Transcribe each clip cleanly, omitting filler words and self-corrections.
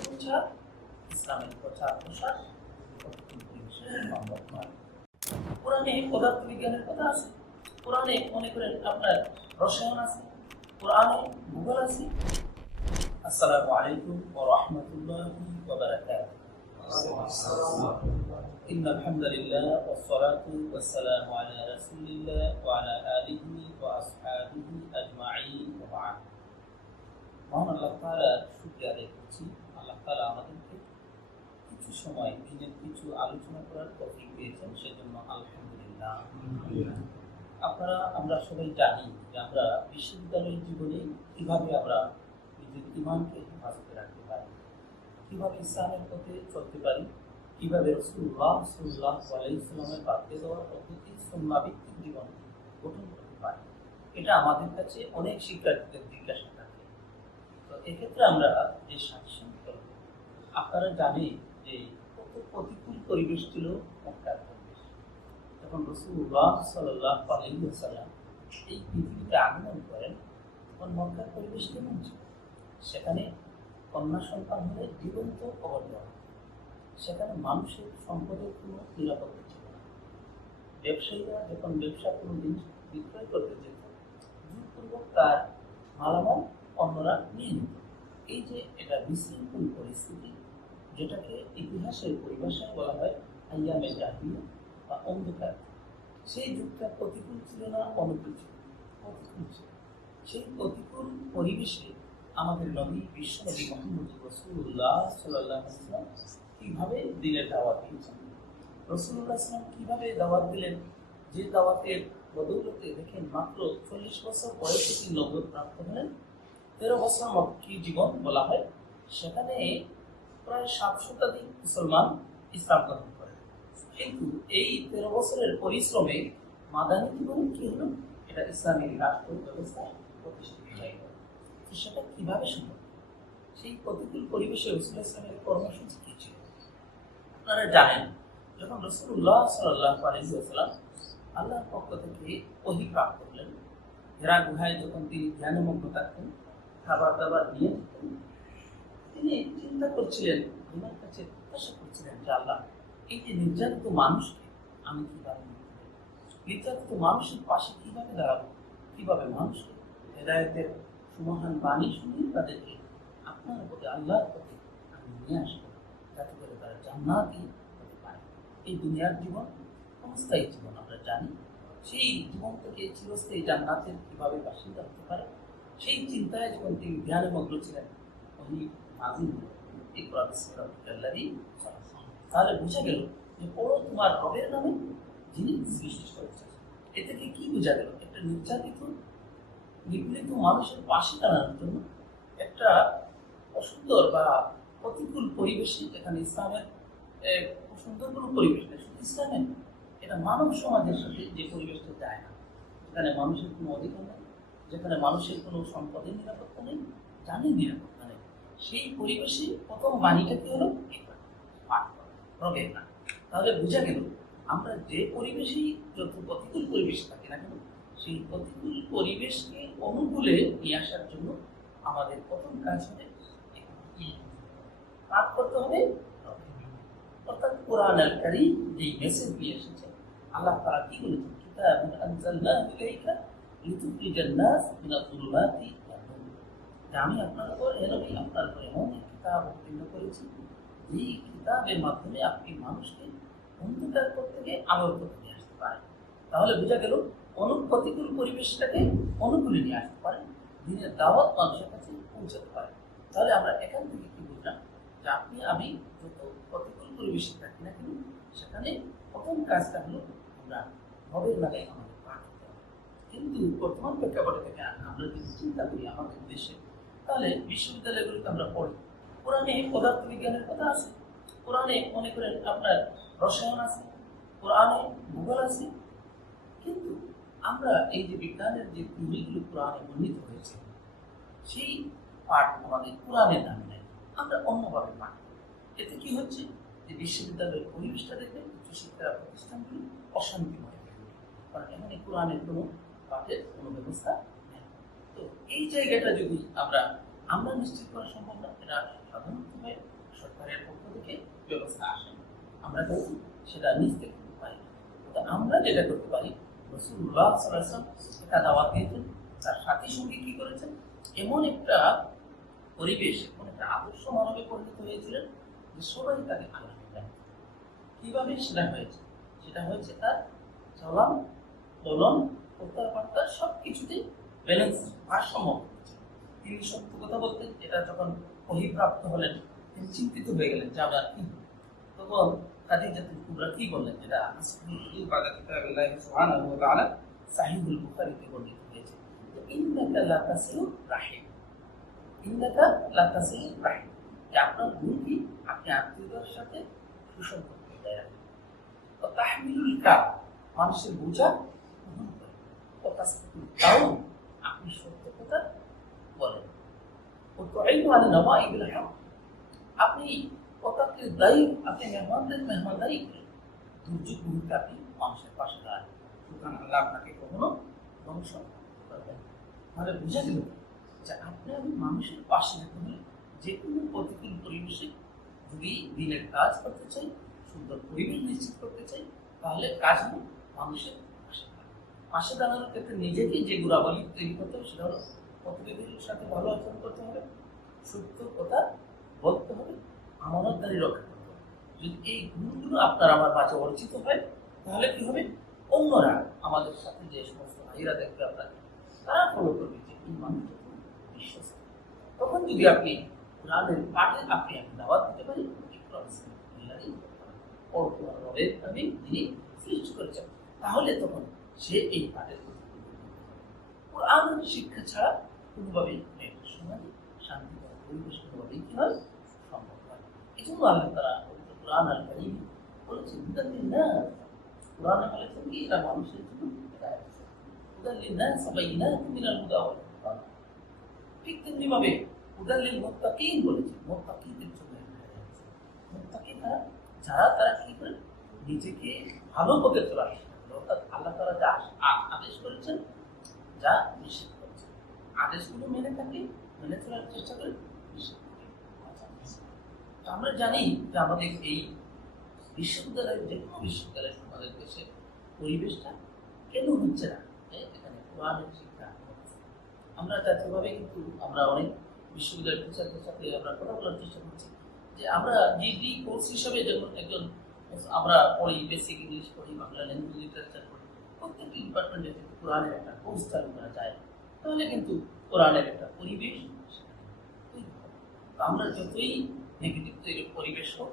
পরিবর্তন ছাড়া ইসলামের প্রচার প্রসার সম্ভব নয়। কোরআনে পদার্থবিজ্ঞানের কথা আছে, কোরআনে মনে করেন আপনার রসায়ন আছে, কোরআনে ভূগোল আছে। আসসালামু আলাইকুম ওয়া রাহমাতুল্লাহি ওয়া বারাকাতুহু। ইন্নাল হামদুলিল্লাহ ওয়াস সালাতু ওয়াস সালামু আলা রাসূলিল্লাহ ওয়া আলা আলিহি ওয়া আসহাবিহি আজমাইন ওয়া বা'দ। মহান আল্লাহ তাআলার শুকরিয়া আদায় করছি। আল্লাহ তাআলা আমাদেরকে কিছু সময় দিনের কিছু আলোচনা করার তৌফিক দিয়েছেন, সেজন্য আলহামদুলিল্লাহ। আমরা সবাই জানি যে আমরা বিশ্ববিদ্যালয়ের জীবনে কিভাবে আমরা নিজের ঈমানকে হেফাজতে রাখতে পারি, কিভাবে ইসলামের পথে চলতে পারি, কিভাবে রাসূলুল্লাহ সাল্লাল্লাহু আলাইহি ওয়াসাল্লামের বাক্যে দেওয়া পদ্ধতি সুন্নাহ ভিত্তিক জীবন গঠন করতে পারি। এটা আমাদের কাছে অনেক শিক্ষার্থীদের জিজ্ঞাসা থাকে। তো এক্ষেত্রে আমরা যে সাজেশন করব, আপনারা জানেন যে কত প্রতিকূল পরিবেশ ছিল মক্কার পরিবেশ। যখন রাসূলুল্লাহ সাল্লাল্লাহু আলাইহি ওয়াসাল্লাম এই পৃথিবীতে আগমন করেন, তখন মক্কার পরিবেশ কেমন ছিল? সেখানে কন্যা সন্তান হলে জীবন্ত কবর দেওয়া, সেখানে মানুষের সম্পদের কোনো নিরাপত্তা ছিল না। ব্যবসায়ীরা যখন ব্যবসা কোনো জিনিস বিক্রয় করতে যেত, জোরপূর্বক তার মালামাল অন্যরা নিয়ে নিত। এই যে এটা বিশৃঙ্খল পরিস্থিতি, যেটাকে ইতিহাসের পরিভাষায় বলা হয় আইয়ামে জাহিলিয়া বা অন্ধকার, সেই যুগটা প্রতিকূল ছিল না, অনুকূল ছিল, প্রতিকূল ছিল। সেই প্রতিকূল পরিবেশে আমাদের নবী বিশ্বনবী মুহাম্মদ রাসূলুল্লাহ সাল্লাল্লাহু আলাইহি ওয়াসাল্লাম কিভাবে দিনের দাওয়াত দিয়েছেন, রাসূলুল্লাহ সাল্লাল্লাহু আলাইহি ওয়াসাল্লাম কিভাবে দাওয়াত দিলেন, যে দাওয়াতের বদৌলতে দেখেন মাত্র 40 বছর বয়সে তিনি নবুয়ত প্রাপ্ত হলেন। 13 বছর মক্কি জীবন বলা হয়, সেখানে প্রায় 7 শতাধিক মুসলমান ইসলাম গ্রহণ করেন। কিন্তু এই 13 বছরের পরিশ্রমে মাদানী জীবন কি হলো? এটা ইসলামিক রাষ্ট্র ব্যবস্থা প্রতিষ্ঠিত হয়ে গেল। সেটা কিভাবে সম্ভব? সেই প্রতিকূল পরিবেশে রাসূলুল্লাহ সাল্লাল্লাহু আলাইহি ওয়াসাল্লামের কর্মসূচি কি ছিল? আপনারা জানেন, যখন রাসূলুল্লাহ সাল্লাল্লাহু আলাইহি ওয়াসাল্লাম আল্লাহর পক্ষ থেকে ওহী প্রাপ্ত হলেন, হেরা গুহায় যখন তিনি ধ্যানমগ্ন থাকতেন, খাবার দাবার নিয়ে যেতেন, তিনি চিন্তা করছিলেন, আল্লাহর কাছে প্রত্যাশা করছিলেন যে আল্লাহ, এই যে নির্যাতিত মানুষকে আমি কিভাবে নির্যাতিত মানুষের পাশে কিভাবে দাঁড়াবো, কিভাবে মানুষকে হেদায়েতের সুমহান বাণী শুনিয়ে তাদেরকে আপনার প্রতি আল্লাহর প্রতি আমি নিয়ে আসবো, যাতে করে তারা জান্নাতি হতে পারে। এই দুনিয়ার জীবন অস্থায়ী জীবন, আমরা জানি। সেই জীবন থেকে চিরস্থায়ী জান্নাতের কিভাবে বাসিন্দা হতে পারে, সেই চিন্তায় যখন তিনি ধ্যানে মগ্ন ছিলেন, উনি নাযিল তাহলে বুঝা গেল যে পড়ো তোমার রবের নামে যিনি সৃষ্টি করেছেন। এ থেকে কি বোঝা গেল? একটা নির্যাতিত নিপীড়িত মানুষের পাশে দাঁড়ানোর জন্য একটা অসুন্দর বা প্রতিকূল পরিবেশে, যেখানে ইসলামের সুন্দর কোনো পরিবেশ নেই, শুধু ইসলামের, এটা মানব সমাজের সাথে যে পরিবেশটা যায় না, যেখানে মানুষের কোনো অধিকার নেই, যেখানে মানুষের কোনো সম্পদের নিরাপত্তা নেই, জানের নিরাপত্তা নেই, সেই পরিবেশে প্রথম বাণীটা কি হলো? পাঠ করা, রবের নাম। তাহলে বোঝা গেল আমরা যে পরিবেশেই যত প্রতিকূল পরিবেশ থাকি না কেন, সেই প্রতিকূল পরিবেশকে অনুকূলে নিয়ে আসার জন্য আমাদের প্রথম কাজ হবে পাঠ করতে হবে, অর্থাৎ কোরআনুল কারীম যে মেসেজ দিয়ে এসেছে। আল্লাহ তাআলা কি বলেছেন? কিতাবুন আনজালনাহু ইলাইকা লিতুখরিজান নাস মিনাজ যুলুমাতি ইলা নূর। আমি আপনার উপর আপনার উপর এমন এক কিতাব অবতীর্ণ করেছি, যে কিতাবের মাধ্যমে আপনি মানুষকে অন্ধকার পথ থেকে আলোর পথে নিয়ে আসতে পারেন। তাহলে বোঝা গেল প্রতিকূল পরিবেশটাকে অনুকূলে নিয়ে আসতে পারেন, দিনের দাওয়াত মানুষের কাছে পৌঁছাতে পারেন। তাহলে আমরা এখান থেকে কি বুঝলাম? যে আপনি আমি যত প্রতিকূল পরিবেশে থাকি না কেন, সেখানে প্রথম কাজটা হলো আমরা রবের নামে আমাদের পাঠ করতে হবে। কিন্তু বর্তমান প্রেক্ষাপটে থেকে আমরা যদি চিন্তা করি আমাদের দেশে, তাহলে বিশ্ববিদ্যালয়গুলোতে আমরা পড়ি, কোরআনে পদার্থবিজ্ঞানের কথা আছে, কোরআনে মনে করেন আপনার রসায়ন আছে, কোরআনে ভূগোল আছে। কিন্তু আমরা এই যে বিজ্ঞানের যে থিওরিগুলো কোরআনে বর্ণিত হয়েছে, সেই পাঠ আমাদের কোরআনের নামে নেই, আমরা অন্যভাবে পাঠ করি। এতে কি হচ্ছে? যে বিশ্ববিদ্যালয়ের পরিবেশটা দেখবে উচ্চশিক্ষা প্রতিষ্ঠানগুলি অশান্তিময় হয়ে যাবে, কারণ এখানে কোরআনের কোনো পাঠের কোনো ব্যবস্থা নেই। তো এই জায়গাটা যদি আমরা নিশ্চিত করা সম্ভব না, এটা সাধারণভাবে ব্যবস্থা আসে, আমরা কিন্তু সেটা নিজ থেকে করতে পারি। তো আমরা যেটা করতে পারি, রাসূলুল্লাহ সাল্লাল্লাহু আলাইহি ওয়াসাল্লাম একটা দাওয়াত দিয়েছেন, তার সাথী সঙ্গী কি করেছেন, এমন একটা পরিবেশ, এমন একটা আদর্শ মানবে পরিণত হয়েছিলেন যে সবাই তাকে আনন্দ দেয়। কিভাবে সেটা হয়েছে? সেটা হয়েছে তার চলন বলন কথাবার্তা সবকিছুতে ব্যালেন্স, ভারসাম্য হয়েছে। তিনি সত্য কথা বলতেন, এটা যখন বহিঃপ্রাপ্ত হলেন তিনি চিন্তিত হয়ে গেলেন যে আমরা কি, তখন খাদিজা কুবরা কি বললেন, যেটা সাহিহুল বুখারীতে বর্ণিত হয়েছে, ইন্নাকা লা তাসিলুর রাহিম, ইন্নাকা লা তাসিলুর রাহিম, যে আপনার গুণ কি, আপনি আত্মীয়তার সাথে সুসম্পর্ক বজায় রাখেন। ও তাহমিলুল কাল, মানুষের বোঝা বহন করেন। ও তাসদিকুল কাউল, আপনি সত্য কথা বলেন। ও তুঈনু আলা নওয়াইবিল হক, আপনি কথাকে দায়ী, আপনি মেহমানদের মেহমানদারি করেন। দুর্যোগ মুহূর্তে আপনি মানুষের পাশে দাঁড়ান। সুতরাং আল্লাহ আপনাকে কখনো ধ্বংস করবেন না। তাহলে বুঝা গেল যে আপনি আমি মানুষের পাশে থাকতে হলে যে কোনো প্রতিকূল পরিবেশে যদি দিনের কাজ করতে চাই, সুন্দর পরিবেশ নিশ্চিত করতে চাই, তাহলে কাজ হবে মানুষের পাশে দাঁড়ানো। পাশে দাঁড়ানোর ক্ষেত্রে নিজেকে যে গুণাবলী তৈরি করতে হবে সেটা হলো প্রতিবেশীর সাথে ভালো আচরণ করতে হবে, সত্য কথা বলতে হবে, আমানতদারি রক্ষা করতে হবে। যদি এই গুণগুলো আপনার আমার মাঝে অর্জিত হয়, তাহলে কি হবে, অন্যরা আমাদের সাথে যে সমস্ত ভাইরা দেখবে আপনাকে, তারা ফলো করবে যে এই মানুষটা বিশ্বস্ত। তখন যদি আপনি কোরআনের পাঠে আপনি দাওয়াত দিতে পারি, যিনি সৃষ্টি করেছেন, তাহলে তখন সে এই পাঠের কোরআনের শিক্ষা ছাড়া কোনোভাবেই সমাজে শান্তি পরিবেশ কোনোভাবেই কি হয় সম্ভব হয়। এই জন্য আল্লাহ তাআলা কোরআন আল কারীম বলেছেন, হুদাল্লিন নাস, কোরআনে বলেছেন কি, এটা মানুষের জন্য হিদায়াত, হুদাল্লিন নাস বাইয়িনাতিন মিনাল হুদা ওয়াল ফুরকান। ঠিক তেমনিভাবে হুদাল্লিল মুত্তাকিন বলেছেন, মুত্তাকিদের জন্য হিদায়াত। মুত্তাকিরা যারা, তারা কি করে নিজেকে ভালো পথে চলায়, অর্থাৎ আল্লাহ তাআলা যা আদেশ করেছেন, যা নিষেধ করেছেন, আদেশগুলো মেনে থাকি, মেনে চলার চেষ্টা করে, নিষেধ করি। আমরা জানি যে আমাদের এই বিশ্ববিদ্যালয়ের, যে কোনো বিশ্ববিদ্যালয় আমাদের দেশে পরিবেশটা কেন হচ্ছে না, এখানে কোরআনের শিক্ষা। আমরা জাতীয়ভাবে কিন্তু আমরা অনেক বিশ্ববিদ্যালয়ের টিচারদের সাথে আমরা কথা বলার চেষ্টা করছি যে আমরা ডিগ্রি কোর্স হিসাবে যেমন একজন আমরা পড়ি, বেসিক ইংলিশ পড়ি, বাংলা ল্যাঙ্গুয়েজ লিটারেচার পড়ি, প্রত্যেকটি ডিপার্টমেন্টে যদি কোরআনের একটা কোর্স চালু করা যায়, তাহলে কিন্তু কোরআনের একটা পরিবেশ তৈরি হবে। আমরা যতই নেগেটিভ তৈরি পরিবেশ হোক,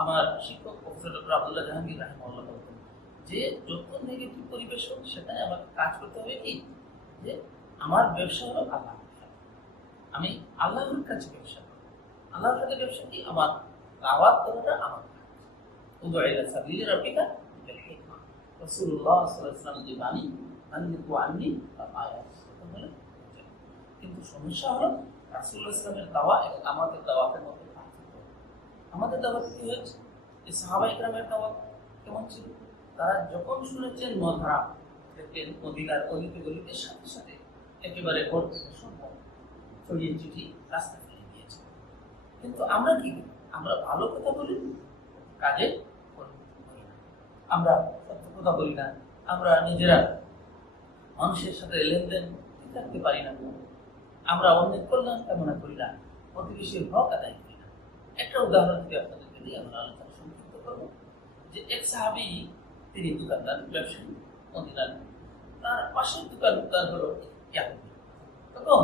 আমার শিক্ষক প্রফেসর ডক্টর আব্দুল্লাহ জাহাঙ্গীর রাহিমাহুল্লাহ বলতেন যে যত নেগেটিভ পরিবেশ হোক, সেটাই আমাকে কাজ করতে হবে কি, যে আমার ব্যবসা হলো আল্লাহ, আমি আল্লাহর কাছে ব্যবসা করব। আল্লাহর সাথে ব্যবসা কি, আমার দাওয়াত করাটা আমার কাজ। উদু ইলা সাবিলি রাব্বিকা বিল হিকমা, রাসূলুল্লাহ সাল্লাল্লাহু আলাইহি ওয়াসাল্লাম যে বাণী, আননিকু আন্নি আয়াত, কিন্তু সমস্যা হলো রাসূলুল্লাহ সাল্লাল্লাহু আলাইহি ওয়াসাল্লামের দাওয়া এবং আমাদের দাওয়াতের মধ্যে পার্থক্য। আমাদের দাওয়াত কি হয়েছে, এই সাহাবায়ে কেরামের দাওয়াত কেমন ছিল, তারা যখন শুনেছেন মধরা দেখবেন মদিনার অলিতে গলিতে সাথে সাথে একেবারে ঘর থেকে সম্ভব ছড়িয়ে চিঠি রাস্তা ফেলে দিয়েছে। কিন্তু আমরা কি, আমরা ভালো কথা বলি, কাজে করি না, আমরা সত্য কথা বলি না, আমরা নিজেরা মানুষের সাথে লেনদেন থাকতে পারি না, আমরা অন্যের কল্যাণ কামনা করি না, প্রতিবেশীর হক আদায় করি না। একটা উদাহরণ দিয়ে আপনাদেরকে দিয়ে আমরা আলোচনা সংক্ষিপ্ত করবো যে এক সাহাবী, তিনি দোকানদার, ব্যবসায়ী, মদিনার, তার পাশের দোকানদার হলো ইয়াহুদি। তখন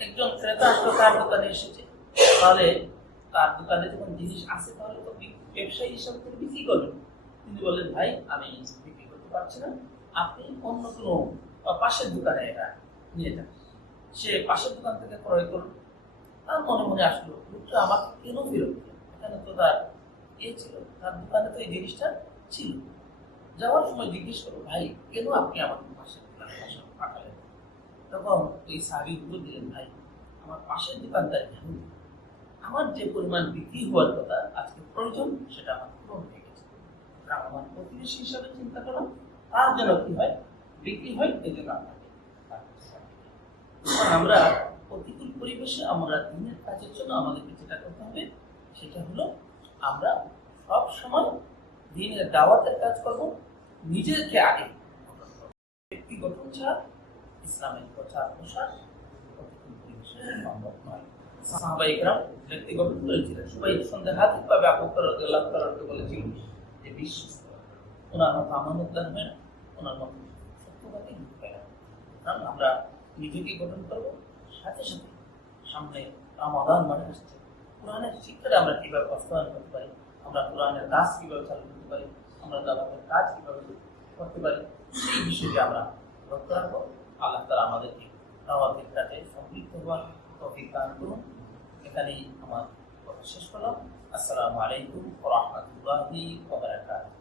একজন ক্রেতা আসলো তার দোকানে এসেছে, তাহলে তার দোকানে যখন জিনিস আসে তাহলে তো ব্যবসায়ী হিসাবে তিনি বিক্রি করবেন। তিনি বললেন, ভাই আমি বিক্রি করতে পারছি না, আপনি অন্য কোনো পাশের দোকানে এটা নিয়ে যান। সে পাশের দোকান থেকে ক্রয় করল। তার মনে মনে আসলো, লোকটা আমাকে কেন ফেরত দিল, এখানে তো তার ছিল, তার দোকানে তো এই জিনিসটা ছিল। যাওয়ার সময় জিজ্ঞেস করো, ভাই কেন আপনি আমাকে পাশের দোকানে পাঠালেন? তখন ওই সাহাবী উত্তর দিলেন, ভাই আমার পাশের দোকানদার ইহুদি, আমার যে পরিমাণ বিক্রি হওয়ার কথা আজকে প্রয়োজন, সেটা আমার পূরণ হয়ে গেছে। কারণ আমার প্রতিবেশী হিসাবে চিন্তা করলাম, তার যেন কি হয়, বিক্রি হয়, এই জন্য আপনাকে। আমরা প্রতিকূল পরিবেশে আমরা দিনের কাজের জন্য আমাদেরকে যেটা করতে হবে, সেটা হলো আমরা সবসময় দিনের দাওয়াতের কাজ করব, নিজেকে আগে ব্যক্তি গঠন ছাড়া ইসলামের প্রচার প্রসার সম্ভব নয়। সাহাবায়ে কেরাম ব্যক্তি গঠন করেছিলেন, সবাই সন্দেহাতীতভাবে আবু বকর রাদিয়াল্লাহু তাআলাকে বলেছিলেন যে বিশ্বস্ত, ওনার মতো আমানতদার হয় না, ওনার মতো সত্যবাদী হয় না। কারণ আমরা নিজেকে গঠন করবো, সাথে সাথে সামনে রমাদান মানে আসছে, কোরআনের শিক্ষাটা আমরা কিভাবে বাস্তবায়ন করতে পারি, আমরা কোরআনের কাজ কিভাবে চালু করতে পারি, আমরা দাওয়াতের কাজ কিভাবে করতে পারি, সেই বিষয়ে আমরা লক্ষ্য রাখবো। আল্লাহ তাআলা আমাদেরকে দাওয়াতের কাজে সম্পৃক্ত হওয়ার তৌফিক দান করুন। এখানেই আমার কথা শেষ করলাম। আসসালামু আলাইকুম ওয়া রাহমাতুল্লাহি ওয়া বারাকাতুহু।